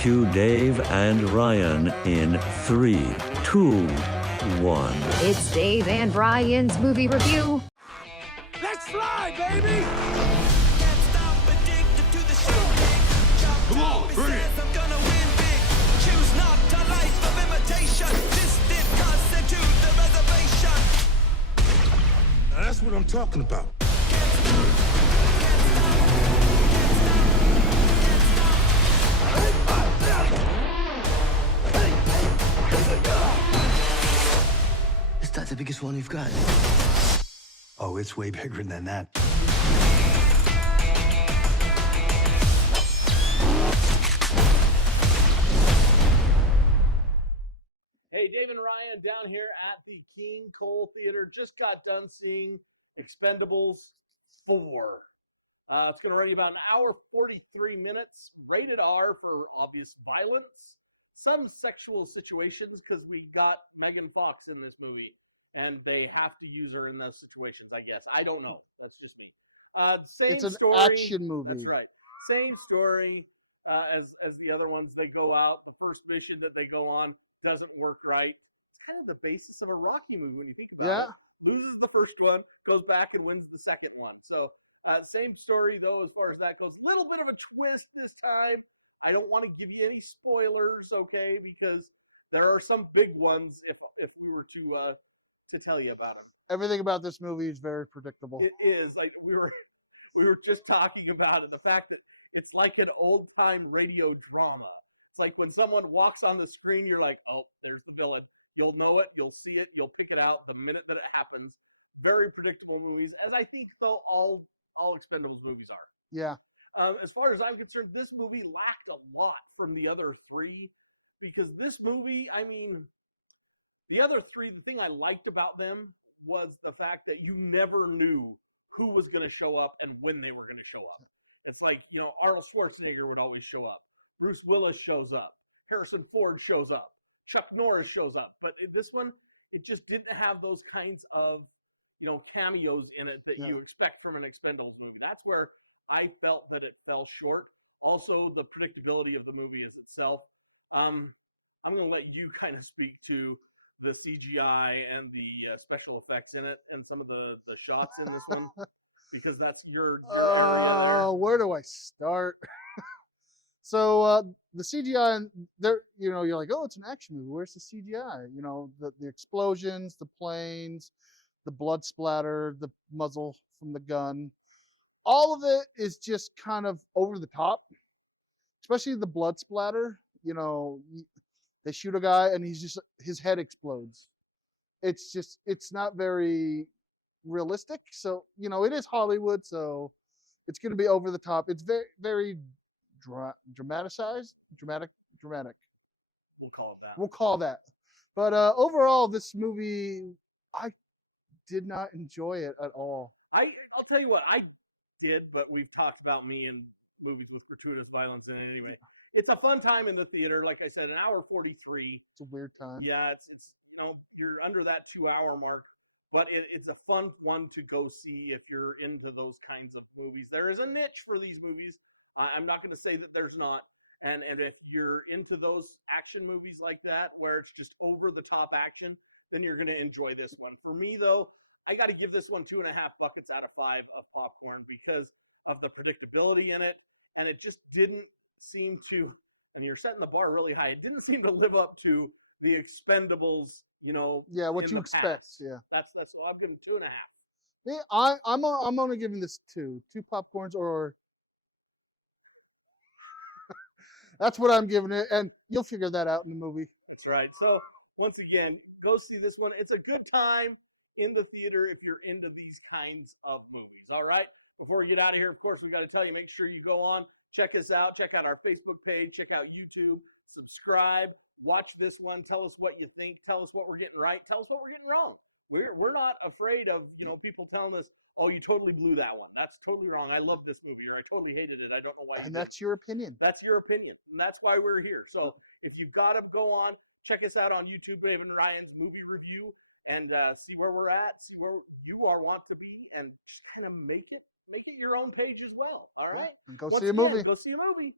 Cue Dave and Ryan in 3, 2, 1. It's Dave and Ryan's movie review. Let's fly, baby! Come on, bring it! Now that's what I'm talking about. Is that the biggest one you've got? Oh, it's way bigger than that. Hey, Dave and Ryan down here at the King Cole Theater. Just got done seeing Expend4bles 4. It's going to run you about an hour, 43 minutes. Rated R for obvious violence. Some sexual situations because we got Megan Fox in this movie. And they have to use her in those situations, I guess. I don't know. That's just me. Same It's an story. action movie. That's right. Same story as the other ones. They go out. The first mission that they go on doesn't work right. It's kind of the basis of a Rocky movie when you think about it. Loses the first one, goes back and wins the second one. So same story, though, as far as that goes. Little bit of a twist this time. I don't want to give you any spoilers, okay, because there are some big ones if we were to tell you about them. Everything about this movie is very predictable. It is. Like we were just talking about it, the fact that it's like an old-time radio drama. It's like when someone walks on the screen, you're like, oh, there's the villain. You'll know it, you'll see it, you'll pick it out the minute that it happens. Very predictable movies, as I think, though, all Expend4bles movies are. Yeah. As far as I'm concerned, this movie lacked a lot from the other three, because this movie, I mean, the other three, the thing I liked about them was the fact that you never knew who was going to show up and when they were going to show up. It's like, Arnold Schwarzenegger would always show up. Bruce Willis shows up. Harrison Ford shows up. Chuck Norris shows up. But this one, it just didn't have those kinds of, cameos in it that you expect from an Expend4bles movie. That's where I felt that it fell short. Also, the predictability of the movie as itself. I'm going to let you kind of speak to the CGI and the special effects in it and some of the shots in this one, because that's your area there. Where do I start? So the CGI, and there, you're like, oh, it's an action movie. Where's the CGI? The explosions, the planes, the blood splatter, the muzzle from the gun. All of it is just kind of over the top, especially the blood splatter. They shoot a guy and his head explodes. It's not very realistic. So, it is Hollywood, so it's going to be over the top. It's very, very dramatized. Dramatic. We'll call that. But overall, this movie, I did not enjoy it at all. I'll tell you what, I did, but we've talked about me in movies with gratuitous violence in it anyway. It's a fun time in the theater. Like I said, an hour 43. It's a weird time. Yeah, it's you're under that 2-hour mark, but it's a fun one to go see if you're into those kinds of movies. There is a niche for these movies. I'm not going to say that there's not. And if you're into those action movies like that, where it's just over the top action, then you're going to enjoy this one. For me, though, I got to give this one 2.5 buckets out of 5 of popcorn because of the predictability in it. And it just didn't seem to, and you're setting the bar really high, it didn't seem to live up to the Expend4bles, what you expect. Past. Yeah. That's what I'm giving 2.5. Yeah, I'm only giving this 2 popcorns, or that's what I'm giving it, and you'll figure that out in the movie. That's right. So once again, go see this one. It's a good time in the theater if you're into these kinds of movies. All right. Before we get out of here, of course, we got to tell you, make sure you go on, check us out, check out our Facebook page, check out YouTube, subscribe, watch this one, tell us what you think, tell us what we're getting right, tell us what we're getting wrong. We're not afraid of, people telling us, oh, you totally blew that one. That's totally wrong. I love this movie, or I totally hated it. I don't know why. And that's your opinion. That's your opinion. And that's why we're here. So if you've got to go on, check us out on YouTube, Dave and Ryan's movie review, and see where we're at, see where you want to be, and just kind of make it your own page as well. All right? And go see a movie. Go see a movie.